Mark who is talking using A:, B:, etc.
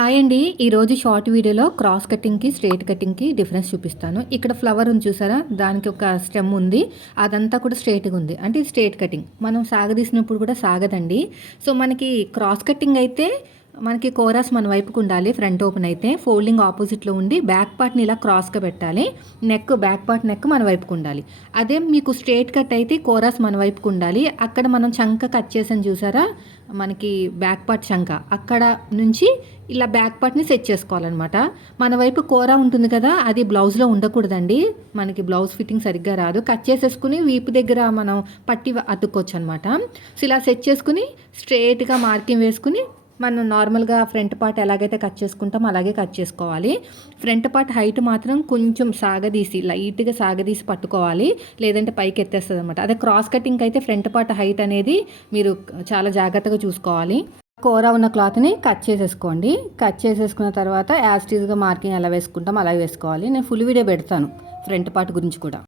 A: Hi అండి. ఈరోజు short వీడియోలో క్రాస్ కటింగ్కి స్ట్రేట్ కటింగ్కి డిఫరెన్స్ చూపిస్తాను. ఇక్కడ ఫ్లవర్ ఉంది చూసారా? దానికి ఒక స్టెమ్ ఉంది. అదంతా కూడా స్ట్రేట్గా ఉంది. అంటే స్ట్రేట్ కటింగ్. మనం సాగదీసినప్పుడు కూడా సాగదండి. సో మనకి క్రాస్ కటింగ్ అయితే మనకి కోరాస్ మన వైపుకు ఉండాలి ఫ్రంట్ ఓపెన్ అయితే. ఫోల్డింగ్ ఆపోజిట్లో ఉండి బ్యాక్ పార్ట్ని ఇలా క్రాస్గా పెట్టాలి. నెక్ బ్యాక్ పార్ట్ నెక్ మన వైపుకు ఉండాలి. అదే మీకు స్ట్రేట్ కట్ అయితే కోరాస్ మన వైపుకు ఉండాలి. అక్కడ మనం చంక కట్ చేసాను చూసారా? మనకి బ్యాక్ పార్ట్ చంక. అక్కడ నుంచి ఇలా బ్యాక్ పార్ట్ని సెట్ చేసుకోవాలన్నమాట. మన వైపు కూర ఉంటుంది కదా అది బ్లౌజ్లో ఉండకూడదండి. మనకి బ్లౌజ్ ఫిట్టింగ్ సరిగ్గా రాదు. కట్ చేసేసుకుని వీపు దగ్గర మనం పట్టి అతుక్కోవచ్చు అనమాట సో ఇలా సెట్ చేసుకుని స్ట్రేట్గా మార్కింగ్ వేసుకుని మనం నార్మల్గా ఫ్రంట్ పార్ట్ ఎలాగైతే కట్ చేసుకుంటామో అలాగే కట్ చేసుకోవాలి. ఫ్రంట్ పార్ట్ హైట్ మాత్రం కొంచెం సాగదీసి లైట్గా సాగదీసి పట్టుకోవాలి. లేదంటే పైకి ఎత్తేస్తుంది అనమాట అదే క్రాస్ కటింగ్ అయితే ఫ్రంట్ పార్ట్ హైట్ అనేది మీరు చాలా జాగ్రత్తగా చూసుకోవాలి. కూర ఉన్న క్లాత్ని కట్ చేసేసుకోండి. కట్ చేసేసుకున్న తర్వాత యాస్టీజ్గా మార్కింగ్ ఎలా వేసుకుంటాం అలా వేసుకోవాలి. నేను ఫుల్ వీడియో పెడతాను ఫ్రంట్ పార్ట్ గురించి కూడా.